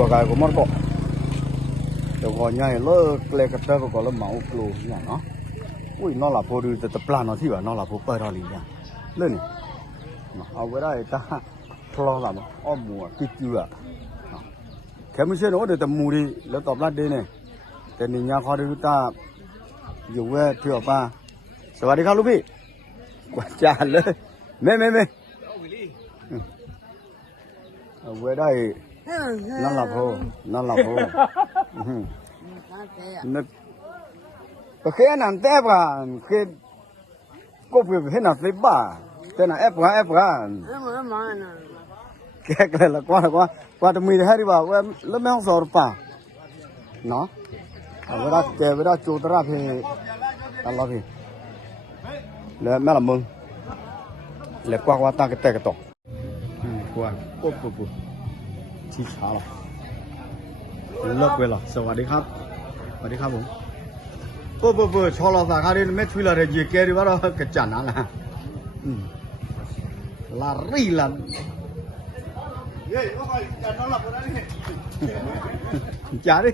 quả cái của mất cọ đầu gò nhai lơ lẹ cái tơ của nó máu lù như nó ui nó là phô từ tập plan nó thì bảo nó là phô bơi ra liền nha lên mà ở cái đây ta lo làm ôm mùa kí chưa cái mình sẽ nói để tầm mù điแล้วตอบรับดีเนี่ยแต่นี่ยาเขาดูตาอยู่เว้เที่ยวป่าสวัสดีครับลูกพี่กวาดจานเลยเม่เอาไว้ได้นั่นล่ะพ่อนึกก็แค่นั้นแต่ป่ะแค่ก็เพื่อให้หนักสิบ้าแต่น่ะแอปกันแกก็เลยละกว่าจะมีให้ดีบ่าว่าแล้วไม่ต้องสอนป่ะเนาะเวลาจูตระพี่ตลอดพี่แล้วแม่ละมึงแล้วกว่าตาก็แตกก็ตกกว่าปุ๊บชี้ช้าหรอเลิกไปหรอสวัสดีครับผมปุ๊บชอลอสาขาดิไม่ช่วยเราเลยเยแกดีว่าเรากระจันนั่นแหละลารีลันเฮ้ยว่าไปจันนอนหลับกันนี่จ่าดิ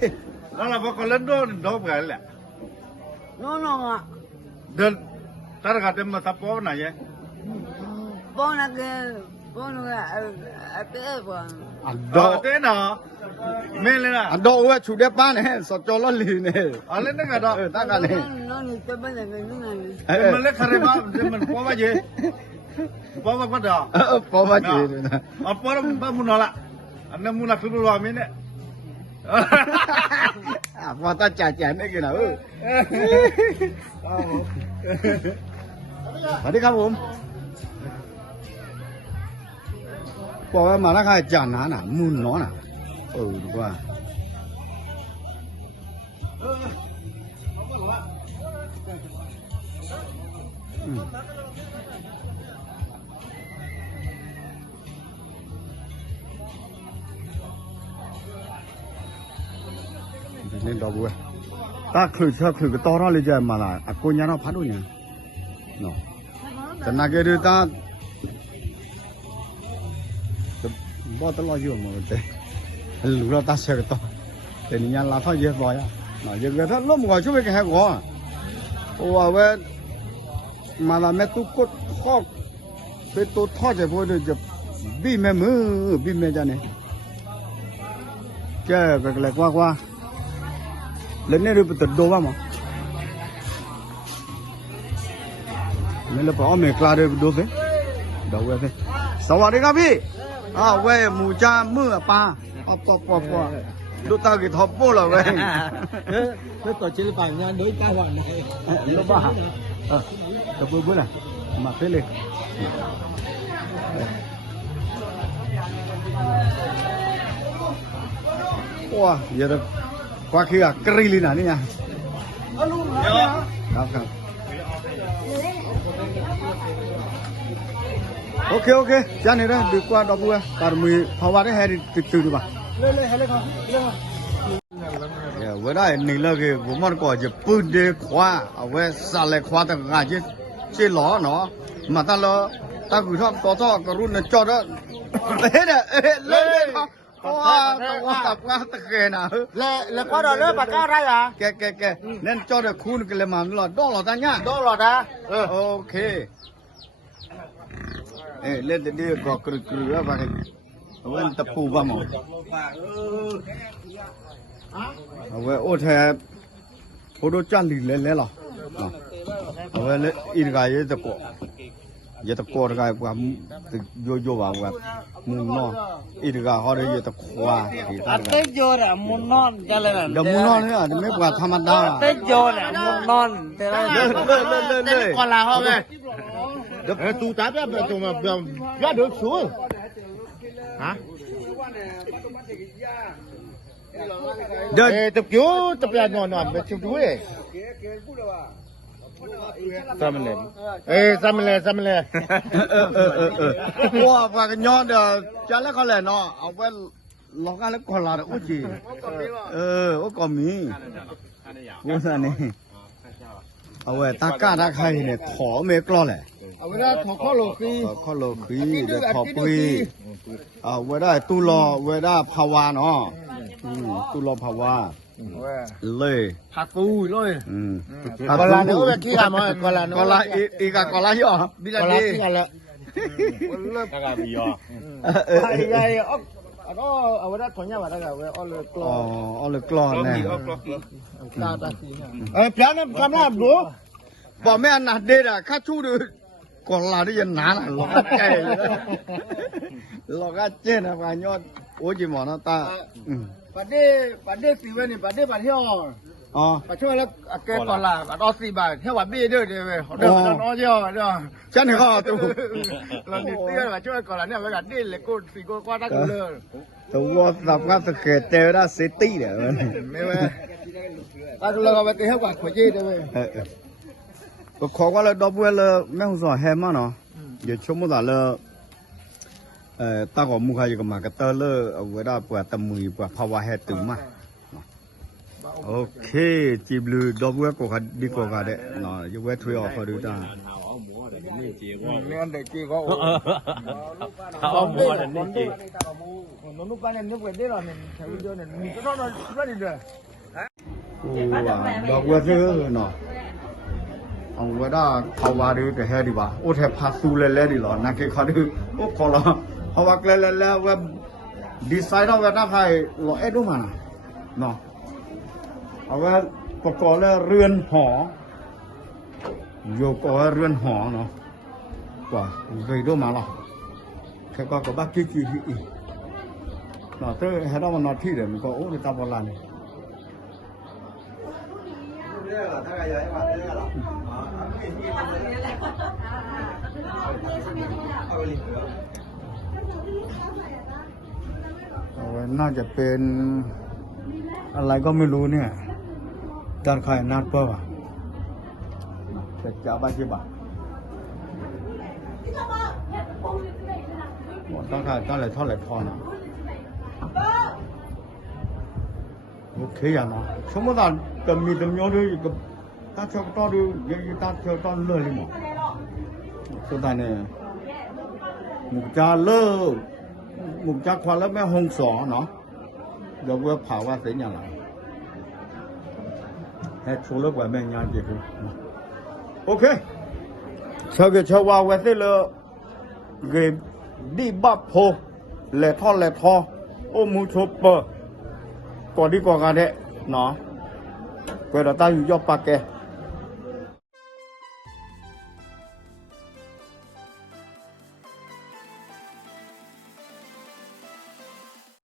นอนหลับก็เล่นโดนกันแหละน้องอ่ะเดินตากัดเต็มมาทับป้อนไหนยังป้อนอะไรป้อนอะไรเต้ป่ะอันโดเต้นเหรอไม่เลยนะอันโดว่าชุดเด็บบ้านเนี่ยสดจอลลีเนี่ยอะไรนั่นกันตากันเนี่ยน้องนี่จะเป็นยังไงนั่นไงมันเล็กขนาดนั้นมันป้อนว่าเย่ป้อนว่าก็เด้อป้อนว่าเย่นะป้อนว่ามุนละอันนั้นมุนละคือรู้ว่ามีเนี่ยพอตาจ่าเนี่ยกินนะสวัสดีครับผมบอกว่ามาแล้วใครจ่าหนาหนามุนน้อน่ะดูว่าเล่นดอกบัวตาคลื่นก็ต่อเราเลยจะมาละอากูยังเราพัดด้วยเนี่ยเนาะแต่นักเรียนตาจะบ่ตลอดอยู่หมดเลยหรือเราตาเสียก็ต่อแต่นี่ยังลาฟ้าเยอะบ่อยอ่ะเนาะยังถ้าล้มก่อนช่วยกันให้ก่อนเพราะว่าเว้มาละแม่ตุ๊กดข้อเป็นตัวทอดจะพูดจะบี้แม่มือบี้แม่จันเนี่ยแกก็เลยกว่าเล่นเนี่ยรูปตัดโดว่ามั้งนี่เราพอไม่กล้าเดินดูสิดูเว้ยสวัสดีครับพี่เว้ยหมูจ้ามือปลาปอดูตากี่ท็อปโป้เลยเว้ยแล้วต่อชิ้นป่างานโดยก้าววันไหนรู้ป่ะจะพูดนะมาเพื่อเลยว้าเยอะเลยกว่าคือกรีลิน่ะนี่ไงครับโอเคจานนี้นะดีกว่าดอกบัวการมีภาวะได้ให้ติดตื่นดีป่ะเลยให้เลยครับเวลานี่เลยคือผมมันก็จะปืนเด็กขวาเอาไว้สั่งเลยขวาแต่งานเชี่ยหล่อเนาะมาตั้งแล้วตั้งคือชอบต่อก็รุ่นเนี่ยจอดแล้วเลยว่าตับว่าตะเกียนะแล้วก็เราเลิกปากกาอะไรอ่ะแกนั่นจอดคูนกันเลยมาหลอดดอกหลอดตาเนี่ยดอกหลอดนะโอเคเล่นดีก็กรึว่าไปเอาไว้ตะปูบ้าหมอเอาไว้โอ้แทบโอ้ดูจันดีเลยหรอเอาไว้เลยอีกายจะปอกตะโกนกายว่าโยว่าว่ามุนนอนอีกาเขาเลยจะขวาที่ตาเต้โยนอ่ะมุนนอนจะอะไรเดี๋ยวมุนนอนเนี่ยไม่กว่าธรรมดาเต้โยนอ่ะมุนนอนเต้ก่อนลาเขาไงเดี๋ยวตูตาแบบตรงมาแบบย่าเดือดสูงฮะเดี๋ยวตะกิ้วตะเปียนอนแบบชิวด้วยซ้ำเลยซ้ำเลยว่ากันย้อนเดี๋ยวจะแล้วเขาแหละเนาะเอาไว้ลองกันแล้วก่อนละอุ้ยจีว่าก็มีว่าสันนี่เอาไว้ตากาตาใครเนี่ยขอเมกล้อแหละเอาไว้ได้ขอข้อโลกีเดี๋ยวขอปีเอาไว้ได้ตู้รอไว้ได้ภาวะเนาะ ตุลภาวะ เว้ย เลย ผักฟูเลย กอลาเนี่ยก็ขี้กันมั้งกอลาเนี่ย กอลาอีกกอลาย่อ บิ ก ลา อลา ดี ขี้กันละ ตากาบิยอ ไอ้ไงอ๋อเอาไว้ได้ถอนยาไว้ได้เว้ยอ๋อเลยกล อ๋ อ อเลยกลอนแน่ ตาขี้เอ้ยพี่เนี่ยกำลังดู บอกแม่น่ะเด็ดอ่ะข้าชูดูกอลาได้ยันหนาน่ะหลอกแก่หลอกเจ๊นะพายอดโอ้จิหมอนะตา ปัดเด้สีเว้ยนี่ปัดเด้ปัดเที่ยว อ๋อ ปัดช่วยแล้วแกก่อนล่ะปัดอ4 บาทเที่ยววัดบี้ด้วยเด้เว้ยเดี๋ยวน้อเที่ยวเดี๋ยว ฉันเห็นเขาตัว เราดิเตี้ยปัดช่วยก่อนล่ะเนี่ยไว้กันดิเลยกู4กูกว่าตั้งเลย ตัวสับก็สเกตเตอร์ได้เซตี้เนี่ย ไม่เว้ยตั้งเลยก็ไปเที่ยวกว่าขวดยี่ด้วยเว้ย ก็ขอว่าเราดอกบัวเลยแม่หุ่นสอนแฮมมาเนาะเดี๋ยวชั่วโมงต่อเลยตาของมุขอยู่กับมากระเตอร์เลยเอาไว้ได้ปวดตะมือปวดภาวะแฮตึงมาโอเคจีบลือดอกบัวก็ขาดีกว่ากันเด้เนาะอยู่ไว้ช่วยออกพอดูจ้า เนี่ยเด็กจีก็ เอาหมูอันนี้จริง น้องนุ๊กป้าเนี่ยนุ๊กไปได้หรอเนี่ยแถววิดีโอเนี่ยมีก็ต้องนอนก็ดีเลย ดอกบัวซื้อเนาะเอาไว้ได้ภาวะดูแต่แฮดีป่ะโอ้แทบพาสูเลยดีหรอนักเก็ตเขาดูโอ้ขอละภาวะแล้วว่าดีไซน์เราแบบน่าใครหล่อเอ็ดดูมาเนาะเอาไว้ประกอบแล้วเรือนหอโยกเอาไว้เรือนหอเนาะกว่าเคยดูมาหรอแค่ก็บ้ากี่อีเนาะเต้ให้เรามานอนที่เดิมก็โอ้ในตาบอลลันเอาไว้น่าจะเป็นอะไรก็ไม่รู้เนี่ยด้านใครนัดเปล่าจะจับบ้าจีบ้าต้องใครต้องอะไรเท่าไหร่พอนะโอเคอย่างเนาะสมมติว่าก็มีตำยอด้วยก็ตาเชี่ยวต้อดูยังตาเชี่ยวต้อเลื่อนเลยมั้งสุดท้ายเนี่ยมุกจ้าเลิกมุกจ้าควันแล้วแม่หงสอเนาะเดี๋ยวเว็บเผาว่าเสียอย่างไรให้ชูเลิกไว้แม่งานเจ็บโอเคชาวเกชาวว่าเวทีเลยเกมดีบับโพเล่ท่อโอ้มูชเปอร์ก่อนดีกว่ากันเด้เนาะก็เราตั้งอยู่ยอดปากแก